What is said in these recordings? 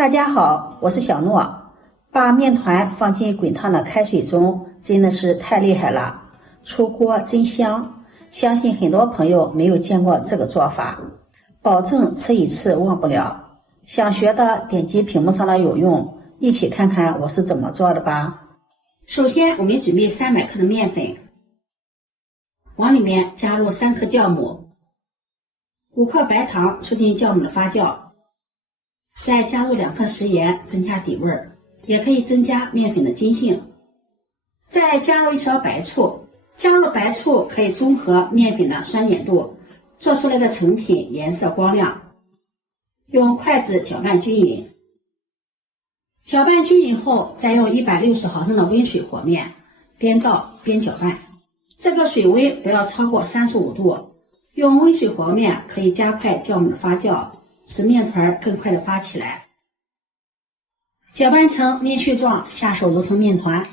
大家好，我是小諾。把面团放进滾燙的開水中，真的是太厲害了，出鍋真香。相信很多朋友沒有見過這個做法，保證吃一次忘不了。想學的點擊屏幕上的有用，一起看看我是怎麼做的吧。首先我們準備300克的面粉，往裡面加入3克酵母，5克白糖促進酵母的發酵，再加入2克食鹽增加底味，也可以增加面粉的筋性。再加入1勺白醋，加入白醋可以中和面粉的酸碱度，做出來的成品顏色光亮。用筷子攪拌均匀，攪拌均匀後，再用160毫升的温水和面，邊倒邊攪拌。這個水溫不要超過35度，用温水和面可以加快酵母的發酵，使面团更快的发起来。攪拌成面絮狀，下手揉成面团，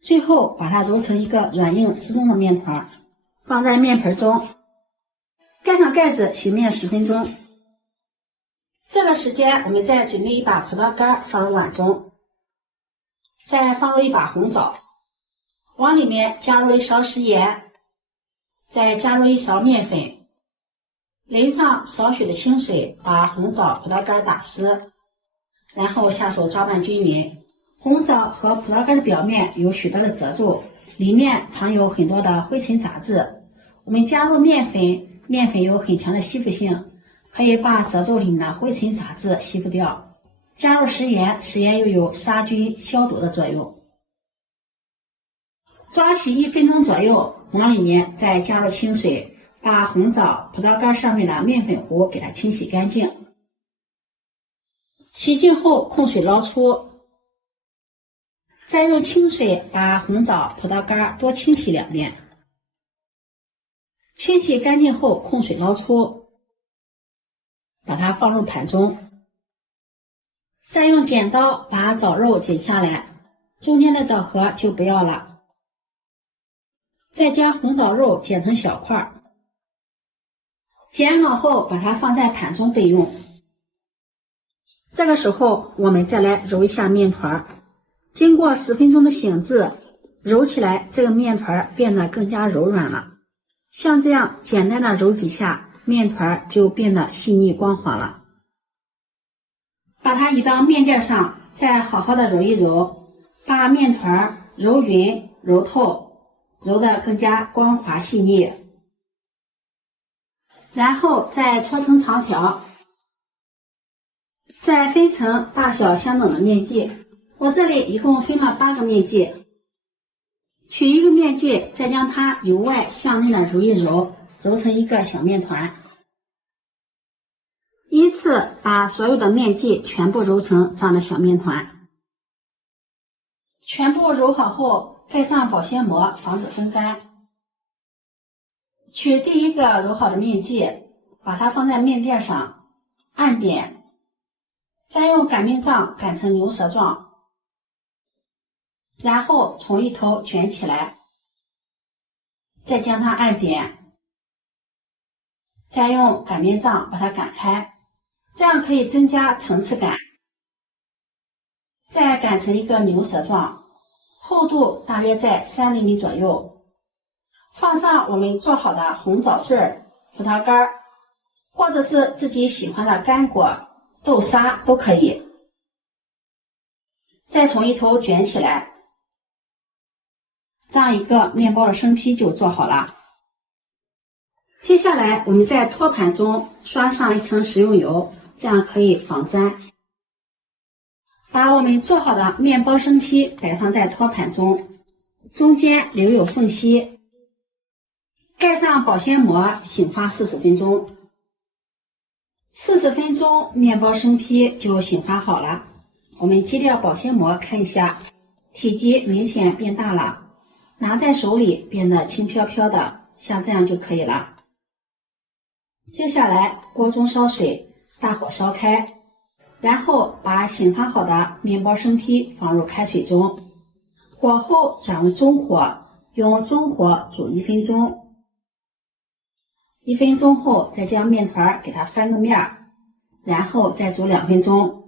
最後把它揉成一個軟硬適中的面团，放在面盆中，蓋上蓋子醒面10分鐘。這個時間我們再準備一把葡萄乾放入碗中，再放入一把紅棗，往裡面加入1勺食鹽，再加入1勺面粉，淋上少許的清水，把紅棗、葡萄乾打濕，然後下手抓拌均匀。紅棗和葡萄乾的表面有許多的褶皺，裡面藏有很多的灰塵雜質。我們加入面粉，面粉有很強的吸附性，可以把褶皺裡面的灰塵雜質吸附掉。加入食鹽，食鹽又有殺菌消毒的作用。抓洗1分鐘左右，往裡面再加入清水，把紅棗、葡萄乾上面的面粉糊給它清洗乾淨。洗淨後控水撈出，再用清水把紅棗、葡萄乾多清洗2遍。清洗乾淨後控水撈出，把它放入盤中，再用剪刀把棗肉剪下來，中間的棗核就不要了。再将紅棗肉剪成小塊，剪好後把它放在盤中備用。這個時候我們再來揉一下面團，經過10分鐘的醒制，揉起來這個面團變得更加柔軟了。像這樣簡單的揉幾下，面團就變得細膩光滑了。把它移到面墊上，再好好的揉一揉，把面团揉匀揉透，揉得更加光滑細膩，然後再搓成長條，再分成大小相等的面劑。我這裡一共分了8個面劑，取一個面劑，再將它由外向內的揉一揉，揉成一個小面團。依次把所有的面劑全部揉成這樣的小面團。全部揉好後，蓋上保鮮膜，防止風乾。取第一個揉好的面劑，把它放在面墊上，按扁，再用擀面杖擀成牛舌狀，然後從一頭捲起來，再將它按扁，再用擀面杖把它擀開，這樣可以增加層次感。再擀成一個牛舌狀，厚度大約在3厘米左右，放上我們做好的紅棗碎、葡萄乾，或者是自己喜歡的乾果、豆沙都可以。再從一頭捲起來，這樣一個面包的生坯就做好了。接下來我們在托盤中刷上1層食用油，這樣可以防粘。把我們做好的面包生坯擺放在托盤中，中間留有縫隙，蓋上保鮮膜，醒發40分鐘。40分鐘，面包生坯就醒發好了。我們揭掉保鮮膜看一下，體積明顯變大了，拿在手裡變得輕飄飄的，像這樣就可以了。接下來鍋中燒水，大火燒開，然後把醒发好的面包生坯放入開水中，火候轉為中火，用中火煮1分鐘。1分鐘後，再將面团給它翻個面，然後再煮2分鐘。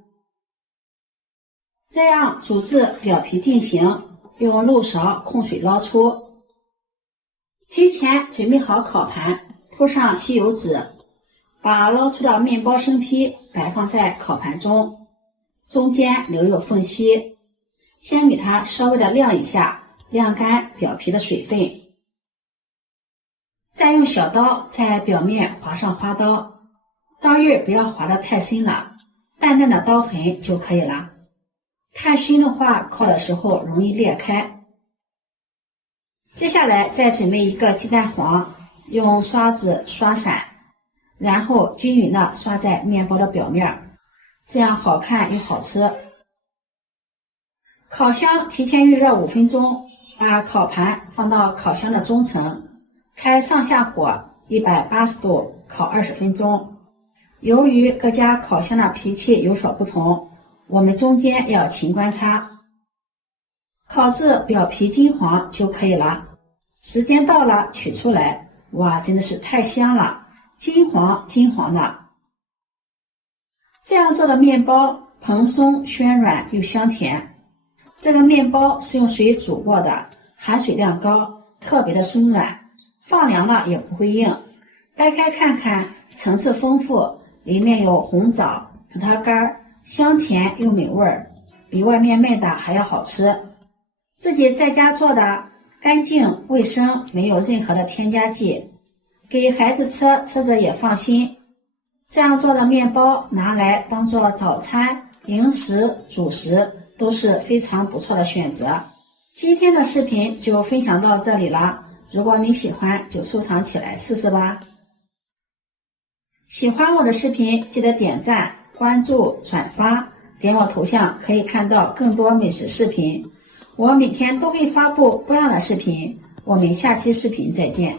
这樣煮至表皮定型，用漏勺控水捞出。提前準備好烤盤，鋪上吸油紙，把撈出的麵包生坯擺放在烤盤中，中間留有縫隙，先給它稍微的晾一下，晾乾表皮的水分。再用小刀在表面劃上花刀，刀刃不要劃得太深了，淡淡的刀痕就可以了。太深的話，烤的時候容易裂開。接下来再準備1個雞蛋黃，用刷子刷散，然後均勻的刷在麵包的表面，這樣好看又好吃。烤箱提前預熱5分鐘，把烤盤放到烤箱的中層，開上下火180度烤20分鐘。由於各家烤箱的脾气有所不同，我們中間要勤觀察。烤至表皮金黃就可以了。時間到了，取出來，哇，真的是太香了，金黄金黄的。這樣做的麵包蓬鬆暄軟又香甜。這個麵包是用水煮過的，含水量高，特別的鬆軟，放涼了也不會硬。掰開看看，層次豐富，裡面有紅棗、葡萄乾，香甜又美味，比外面賣的還要好吃。自己在家做的，乾淨衛生，沒有任何的添加劑，給孩子吃着也放心。這樣做的麵包拿來當做早餐、零食、主食都是非常不錯的選擇。今天的視頻就分享到這裡了，如果你喜歡就收藏起來試試吧。喜歡我的視頻記得點讚、關注、轉發，點我頭像可以看到更多美食視頻。我每天都會發布不一樣的視頻，我們下期視頻再見。